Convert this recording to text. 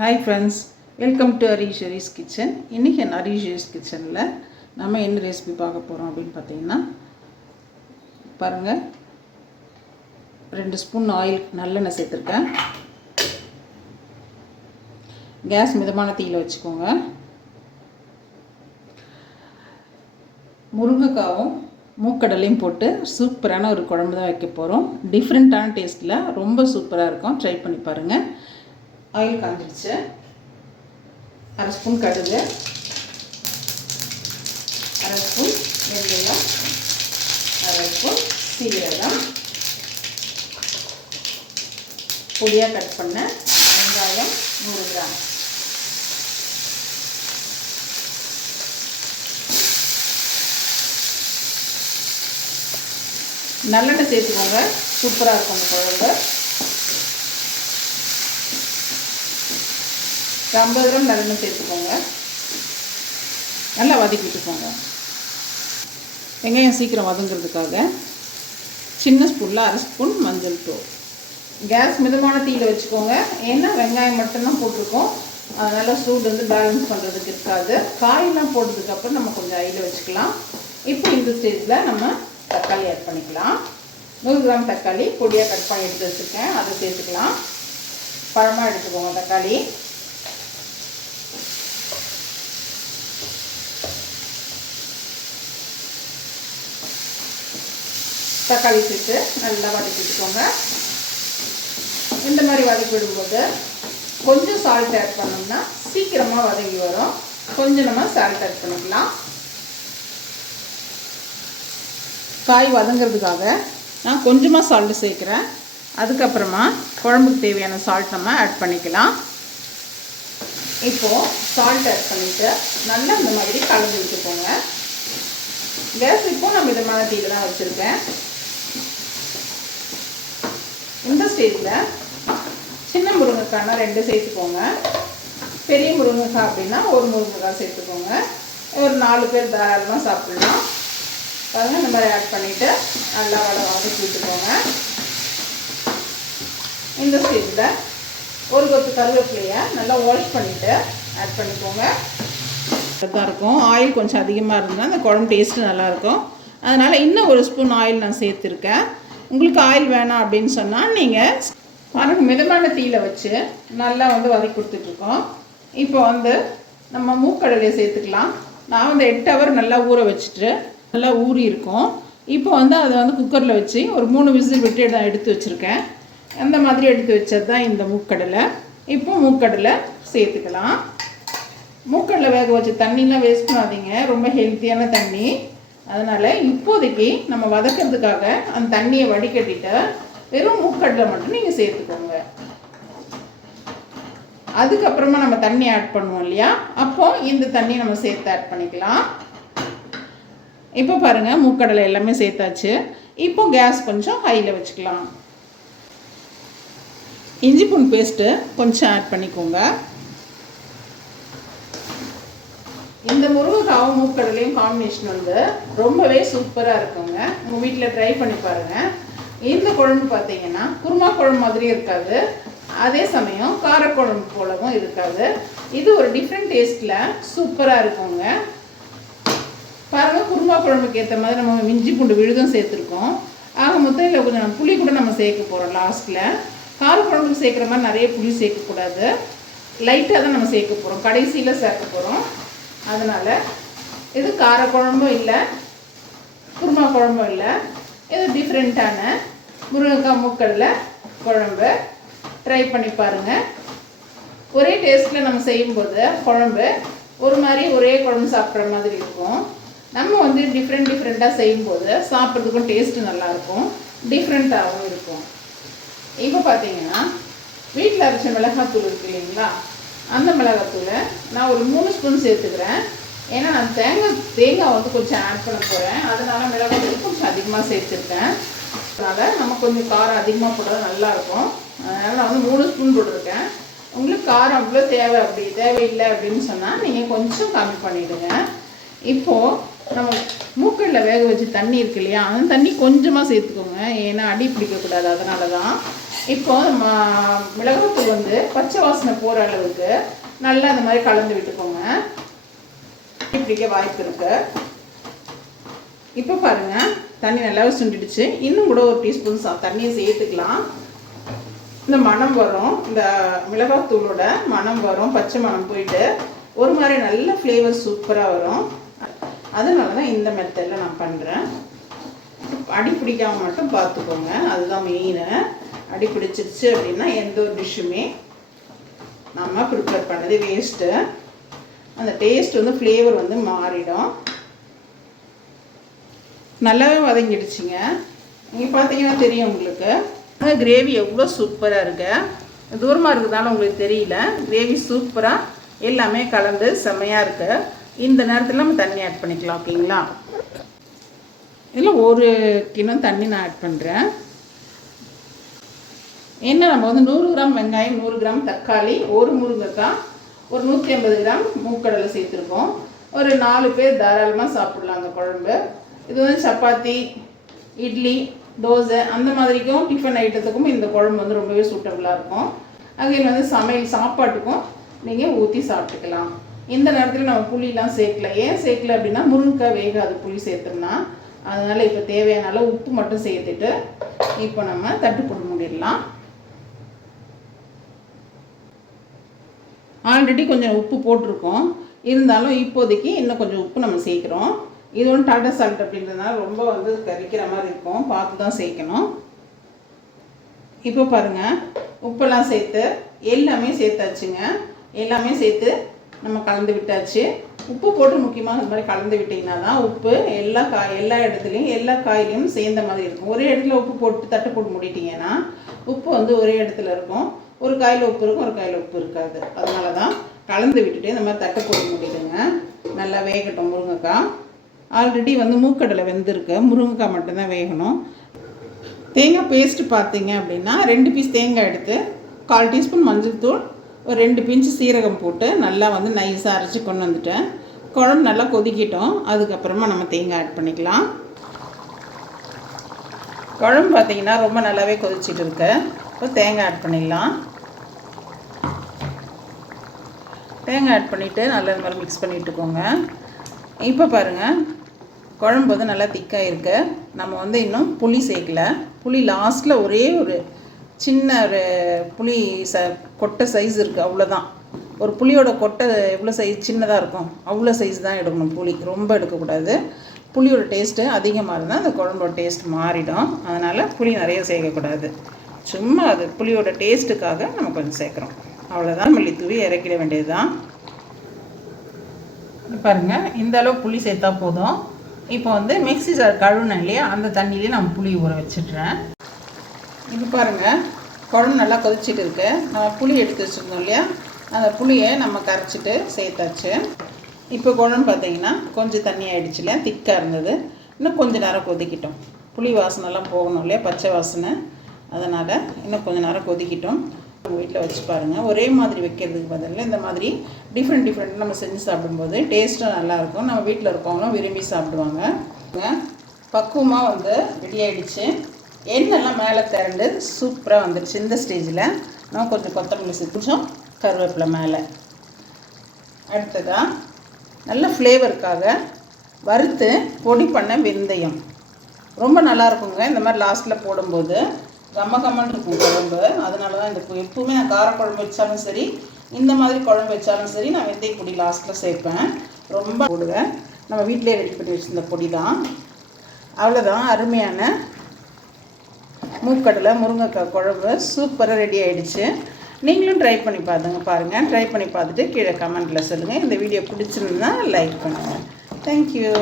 Hi friends welcome to Arisharis kitchen இன்றைக்கி என் அரிஷரிஸ் கிச்சனில் நம்ம என்ன ரெசிபி பார்க்க போகிறோம் அப்படின்னு பார்த்தீங்கன்னா பாருங்கள் ரெண்டு ஸ்பூன் ஆயில் நல்லெண்ணெய் சேர்த்துருக்கேன். கேஸ் மிதமான தீயில் வச்சுக்கோங்க. முருங்கைக்காவும் மூக்கடலையும் போட்டு சூப்பரான ஒரு குழம்பு தான் வைக்க போகிறோம் டிஃப்ரெண்ட்டான டேஸ்ட்டில் ரொம்ப சூப்பராக இருக்கும். ட்ரை பண்ணி பாருங்கள் ஆயில் காஞ்சிடுச்சு அரை ஸ்பூன் கடுகு. அரை ஸ்பூன் வெந்தயம். அரை ஸ்பூன் சீரகம். பொடியாக கட் பண்ண வெங்காயம் நூறு கிராம். நல்லெண்ணெய் சேர்த்துக்கோங்க. சூப்பராக இருக்கும் அந்த குழம்பு. ஐம்பது கிராம் நல்லெண்ணெய் சேர்த்துக்கோங்க. நல்லா வதக்கி விட்டுக்கோங்க வெங்காயம் சீக்கிரம் வதங்குறதுக்காக சின்ன ஸ்பூனில் அரை ஸ்பூன் மஞ்சள் தூள். கேஸ் மிதமான தீயில் வச்சுக்கோங்க. ஏன்னா வெங்காயம் மட்டும்தான் போட்டிருக்கோம். அதனால் சூடு வந்து பேலன்ஸ் பண்ணுறதுக்கு இருக்காது. காயெல்லாம் போட்டதுக்கப்புறம் நம்ம கொஞ்சம் ஐயில் வச்சுக்கலாம். இப்போ இந்த ஸ்டேஜில் நம்ம தக்காளி ஆட் பண்ணிக்கலாம். நூறு கிராம் தக்காளி பொடியாக கட் பண்ணி எடுத்து வச்சுருக்கேன். அதை சேர்த்துக்கலாம். பழமாக எடுத்துக்கோங்க தக்காளி. தக்காளி சேர்த்து நல்லா வதக்கி வச்சுக்கோங்க இந்த மாதிரி வதக்கி விடும்போது கொஞ்சம் சால்ட் ஆட் பண்ணோம்னா சீக்கிரமாக வதங்கி வரும். கொஞ்சம் நம்ம சால்ட் ஆட் பண்ணிக்கலாம். காய் வதங்கிறதுக்காக நான் கொஞ்சமாக சால்ட்டு சேர்க்குறேன். அதுக்கப்புறமா குழம்புக்கு தேவையான சால்ட் நம்ம ஆட் பண்ணிக்கலாம். இப்போது சால்ட் ஆட் பண்ணிவிட்டு நல்லா இந்த மாதிரி கலந்து விட்டுக்கோங்க. கேஸ் இப்போ நம்ம மிதமான தீயில் தான் வச்சுருக்கேன். இந்த ஸ்டேஜில் சின்ன முருங்கைக்காய்னா ரெண்டு சேர்த்துக்கோங்க. பெரிய முருங்கைக்காய் அப்படின்னா ஒரு முருங்கைக்காய் சேர்த்துக்கோங்க. ஒரு நாலு பேர் தாராளமாக சாப்பிட்லாம். பாருங்கள் இந்த மாதிரி ஆட் பண்ணிவிட்டு நல்லா வள வதக்கி விட்டுக்கோங்க இந்த ஸ்டேஜில் ஒரு கொத்து கருவேப்பிலையை நல்லா வாஷ் பண்ணிவிட்டு ஆட் பண்ணிக்கோங்க. தான் இருக்கும். ஆயில் கொஞ்சம் அதிகமாக இருந்தால் அந்த குழம்பு டேஸ்ட்டு நல்லாயிருக்கும் அதனால் இன்னும் ஒரு ஸ்பூன் ஆயில் நான் சேர்த்துருக்கேன். உங்களுக்கு ஆயில் வேணாம் அப்படின்னு சொன்னால் நீங்கள் பாருங்க மிதமான தீயில் வச்சு நல்லா வந்து வதக்கி கொடுத்துட்ருக்கோம். இப்போ வந்து நம்ம மூக்கடலையை சேர்த்துக்கலாம். நான் வந்து எட்டு ஹவர் நல்லா ஊற வச்சுட்டு நல்லா ஊறி இருக்கும். இப்போ வந்து அதை வந்து குக்கரில் வச்சு ஒரு மூணு விசில் விட்டு தான் எடுத்து வச்சுருக்கேன். அந்த மாதிரி எடுத்து வச்சது தான் இந்த மூக்கடலை. இப்போ மூக்கடலை சேர்த்துக்கலாம். மூக்கடலை வேக வச்சு தண்ணிலாம் வேஸ்ட் பண்ணாதீங்க. ரொம்ப ஹெல்த்தியான தண்ணி. அதனால் இப்போதைக்கு நம்ம வதக்கிறதுக்காக அந்த தண்ணியை வடிகட்டிட்டு வெறும் மூக்கடலை மட்டும் நீங்கள் சேர்த்துக்கோங்க. அதுக்கப்புறமா நம்ம தண்ணி ஆட் பண்ணுவோம் இல்லையா? அப்போ இந்த தண்ணி நம்ம சேர்த்து ஆட் பண்ணிக்கலாம். இப்போ பாருங்கள் மூக்கடலை எல்லாமே சேர்த்தாச்சு. இப்போ கேஸ் கொஞ்சம் ஹையில் வச்சுக்கலாம். இஞ்சி பூண்டு பேஸ்ட்டு கொஞ்சம் ஆட் பண்ணிக்கோங்க இந்த முருங்கைக்காவும் மூக்கடலையும் காம்பினேஷன் வந்து ரொம்பவே சூப்பராக இருக்குங்க. உங்கள் வீட்டில் ட்ரை பண்ணி பாருங்கள் இந்த குழம்பு பார்த்தீங்கன்னா குருமா குழம்பு மாதிரியும் இருக்காது. அதே சமயம் காரக்குழம்பு போலவும் இருக்காது. இது ஒரு டிஃப்ரெண்ட் டேஸ்ட்டில் சூப்பராக இருக்குங்க. பாருங்கள் குருமா குழம்புக்கு ஏற்ற மாதிரி நம்ம இஞ்சி பூண்டு விழுதும் சேர்த்துருக்கோம். ஆக மொத்தம் இல்லை கொஞ்சம் புளி கூட நம்ம சேர்க்க போகிறோம் லாஸ்ட்டில் காரக்குழம்புக்கு சேர்க்குற மாதிரி நிறைய புளி சேர்க்கக்கூடாது. லைட்டாக தான் நம்ம சேர்க்க போகிறோம் கடைசியில் சேர்க்க போகிறோம் அதனால் இது காரக்குழம்பும் இல்லை குருமா குழம்பும் இல்லை. இது டிஃப்ரெண்ட்டான முருங்கைக்காய் மூக்கடலை குழம்பு. ட்ரை பண்ணி பாருங்கள் ஒரே டேஸ்ட்டில் நம்ம செய்யும்போது குழம்பு ஒரு மாதிரி ஒரே குழம்பு சாப்பிட்ற மாதிரி இருக்கும். நம்ம வந்து டிஃப்ரெண்ட் டிஃப்ரெண்ட்டாக செய்யும்போது சாப்பிட்றதுக்கும் டேஸ்ட்டு நல்லாயிருக்கும். டிஃப்ரெண்ட்டாகவும் இருக்கும். இப்போ பார்த்தீங்கன்னா வீட்டில் அரைச்ச மிளகாத்தூள் இருக்கு இல்லைங்களா? அந்த மிளகாத்தூளை நான் ஒரு மூணு ஸ்பூன் சேர்த்துக்கிறேன். ஏன்னா நான் தேங்காய் தேங்காய் வந்து கொஞ்சம் ஆட் பண்ண போகிறேன் அதனால் மிளகாய் தூள் கொஞ்சம் அதிகமாக சேர்த்துருக்கேன். அதனால் நம்ம கொஞ்சம் காரம் அதிகமாக போட்டால் நல்லாயிருக்கும். அதனால் நான் வந்து மூணு ஸ்பூன் போட்டிருக்கேன். உங்களுக்கு காரம் அவ்வளோ தேவை அப்படி தேவையில்லை அப்படின்னு சொன்னால் நீங்கள் கொஞ்சம் கம்மி பண்ணிவிடுங்க இப்போது நம்ம மூக்கல்ல வேக வச்சு தண்ணி இருக்கு இல்லையா அந்த தண்ணி கொஞ்சமாக சேர்த்துக்கோங்க. ஏன்னா அடி பிடிக்கக்கூடாது அதனால தான் இப்போ நம்ம மிளகாத்தூள் வந்து பச்சை வாசனை போகிற அளவுக்கு நல்லா அந்த மாதிரி கலந்து விட்டுக்கோங்க. இப்படிக்க வாய்ப்பு இருக்கு. இப்போ பாருங்கள் தண்ணி நல்லாவே சுண்டிடுச்சு. இன்னும் கூட ஒரு டீஸ்பூன் சா தண்ணியை சேர்த்துக்கலாம். இந்த மணம் வரும். இந்த மிளகாத்தூளோட மணம் வரும். பச்சை மணம் போயிட்டு ஒரு மாதிரி நல்ல ஃப்ளேவர் சூப்பராக வரும். அதனால தான் இந்த மெத்தடில் நான் பண்ணுறேன் அடி பிடிக்காம மட்டும் பார்த்துக்கோங்க. அதுதான் மெயின் அடி பிடிச்சிருச்சு அப்படின்னா எந்த ஒரு டிஷ்ஷுமே நம்ம ப்ரிப்பேர் பண்ணது வேஸ்ட்டு அந்த டேஸ்ட் வந்து ஃப்ளேவர் வந்து மாறிடும். நல்லாவே வதங்கிடுச்சுங்க. நீங்கள் பார்த்தீங்கன்னா தெரியும் உங்களுக்கு. கிரேவி எவ்வளோ சூப்பராக இருக்கு. தூரமாக இருக்கிறதால உங்களுக்கு தெரியல. கிரேவி சூப்பராக எல்லாமே கலந்து செம்மையாக இருக்கு. இந்த நேரத்தில் நம்ம தண்ணி ஆட் பண்ணிக்கலாம் ஓகேங்களா இதில் ஒரு கிணம் தண்ணி நான் ஆட் பண்ணுறேன் என்ன நம்ம வந்து நூறு கிராம் வெங்காயம் நூறு கிராம் தக்காளி ஒரு முருங்கைக்காய் ஒரு நூற்றி ஐம்பது கிராம் மூக்கடலை சேர்த்துருக்கோம். ஒரு நாலு பேர் தாராளமாக சாப்பிட்லாங்க குழம்பு. இது வந்து சப்பாத்தி இட்லி தோசை அந்த மாதிரிக்கும் டிஃபன் ஐட்டத்துக்கும் இந்த குழம்பு வந்து ரொம்பவே சூட்டபுளாக இருக்கும். அகைன் வந்து சமையல் சாப்பாட்டுக்கும் நீங்கள் ஊற்றி சாப்பிட்டுக்கலாம். இந்த நேரத்தில் நம்ம புளிலாம் சேர்க்கல. ஏன் சேர்க்கல அப்படின்னா முருங்கைக்காய் வேகாது புளி சேர்த்தோம்னா. அதனால் இப்போ தேவையான அளவு உப்பு மட்டும் சேர்த்துட்டு இப்போ நம்ம தட்டு போட்டு முடிடலாம். ஆல்ரெடி கொஞ்சம் உப்பு போட்டிருக்கோம். இருந்தாலும் இப்போதைக்கு இன்னும் கொஞ்சம் உப்பு நம்ம சேர்க்குறோம். இது ஒன்று டாட்டா சால்ட் அப்படின்றதுனால ரொம்ப வந்து கறிக்கிற மாதிரி இருக்கும். பார்த்து தான் சேர்க்கணும். இப்போ பாருங்கள் உப்பெல்லாம் சேர்த்து எல்லாமே சேர்த்தாச்சுங்க. எல்லாமே சேர்த்து நம்ம கலந்து விட்டாச்சு. உப்பு போட்டு முக்கியமாக இந்த மாதிரி கலந்து விட்டிங்கன்னா தான் உப்பு எல்லா காய் எல்லா இடத்துலையும் எல்லா காயிலையும் சேர்ந்த மாதிரி இருக்கும். ஒரே இடத்துல உப்பு போட்டு தட்டு போட்டு மூடிட்டிங்கன்னா உப்பு வந்து ஒரே இடத்துல இருக்கும். ஒரு காயில் உப்பு இருக்கும் ஒரு காயில் உப்பு இருக்காது. அதனால தான் கலந்து விட்டுட்டு இந்த மாதிரி தட்டை போட்டு மூடிடுங்க. நல்லா வேகட்டும் முருங்கைக்காய். ஆல்ரெடி வந்து மூக்கடலை வெந்திருக்கு. முருங்கைக்காய் மட்டும்தான் வேகணும். தேங்காய் பேஸ்ட்டு பார்த்தீங்க அப்படின்னா ரெண்டு பீஸ் தேங்காய் எடுத்து கால் டீஸ்பூன் மஞ்சள் தூள் ஒரு ரெண்டு பிஞ்சு சீரகம் போட்டு நல்லா வந்து நைஸாக அரைச்சி கொண்டு வந்துட்டேன். குழம்பு நல்லா கொதிக்கிட்டோம். அதுக்கப்புறமா நம்ம தேங்காய் ஆட் பண்ணிக்கலாம். குழம்பு பார்த்தீங்கன்னா ரொம்ப நல்லாவே கொதிச்சிட்டு இருக்கு. இப்போ தேங்காய் ஆட் பண்ணிடலாம். தேங்காய் ஆட் பண்ணிவிட்டு நல்லா இந்த மாதிரி மிக்ஸ் பண்ணிட்டுக்கோங்க இப்போ பாருங்கள் குழம்பு வந்து நல்லா திக்காக இருக்கு. நம்ம வந்து இன்னும் புளி சேர்க்கல. புளி லாஸ்ட்டில் ஒரே ஒரு சின்ன ஒரு புளி ச கொட்டை சைஸ் இருக்குது அவ்வளோதான் ஒரு புளியோட கொட்டை எவ்வளோ சைஸ் சின்னதாக இருக்கும். அவ்வளோ சைஸ் தான் எடுக்கணும் புளி. ரொம்ப எடுக்கக்கூடாது. புளியோட டேஸ்ட்டு அதிகமாக இருந்தால் அந்த குழம்போட டேஸ்ட் மாறிடும். அதனால் புளி நிறைய சேர்க்கக்கூடாது. சும்மா அது புளியோட டேஸ்ட்டுக்காக நம்ம கொஞ்சம் சேர்க்குறோம். அவ்வளோதான் மல்லி தூவி இறக்கிட வேண்டியது தான் பாருங்கள் இந்த அளவு புளி சேர்த்தா போதும். இப்போ வந்து மிக்ஸி ஜார் கழுவுனேன் இல்லையா அந்த தண்ணியிலே நம்ம புளி ஊற வச்சிடுறேன். இது பாருங்கள் குழம்பு நல்லா கொதிச்சிட்டு இருக்கு. நம்ம புளி எடுத்து வச்சுருந்தோம் இல்லையா அந்த புளியை நம்ம கரைச்சிட்டு சேர்த்தாச்சு. இப்போ குழம்பு பார்த்தீங்கன்னா கொஞ்சம் தண்ணி ஆயிடுச்சு இல்லையா திக்காக இருந்தது. இன்னும் கொஞ்சம் நேரம் கொதிக்கிட்டோம். புளி வாசனைலாம் போகணும் இல்லையா பச்சை வாசனை. அதனால் இன்னும் கொஞ்சம் நேரம் கொதிக்கிட்டோம். உங்கள் வீட்டில் வச்சு பாருங்கள் ஒரே மாதிரி வைக்கிறதுக்கு பதிலில் இந்த மாதிரி டிஃப்ரெண்ட் டிஃப்ரெண்ட் நம்ம செஞ்சு சாப்பிடும்போது டேஸ்ட்டும் நல்லாயிருக்கும் நம்ம வீட்டில் இருக்கவங்களும் விரும்பி சாப்பிடுவாங்க. பக்குவமாக வந்து ரெடி ஆகிடுச்சு எண்ணெய்லாம் மேலே திரண்டு சூப்பராக வந்துடுச்சு இந்த ஸ்டேஜில் நம்ம கொஞ்சம் கொத்தமல்லி கொஞ்சம் கருவேப்பிலை மேலே. அடுத்ததாக நல்ல ஃப்ளேவருக்காக வறுத்து பொடி பண்ண வெந்தயம். ரொம்ப நல்லா இருக்குங்க. இந்த மாதிரி லாஸ்ட்டில் போடும்போது கம்ம கம்மன் இருக்கும் குழம்பு. அதனால தான் இந்த எப்பவுமே நான் காரக்குழம்பு வச்சாலும் சரி இந்த மாதிரி குழம்பு வச்சாலும் சரி நான் வெந்தய பொடி லாஸ்ட்டில் சேர்ப்பேன். ரொம்ப போடுவேன். நம்ம வீட்டிலே ரெடி பண்ணி வச்சிருந்த பொடி தான் அவ்வளோதான் அருமையான மூக்கடலை முருங்கைக்காய் குழம்பு சூப்பராக ரெடி ஆகிடுச்சு நீங்களும் ட்ரை பண்ணி பாருங்க பாருங்கள் ட்ரை பண்ணி பார்த்துட்டு கீழே கமெண்ட்டில் சொல்லுங்கள் இந்த வீடியோ பிடிச்சிருந்தா லைக் பண்ணுங்கள் தேங்க்யூ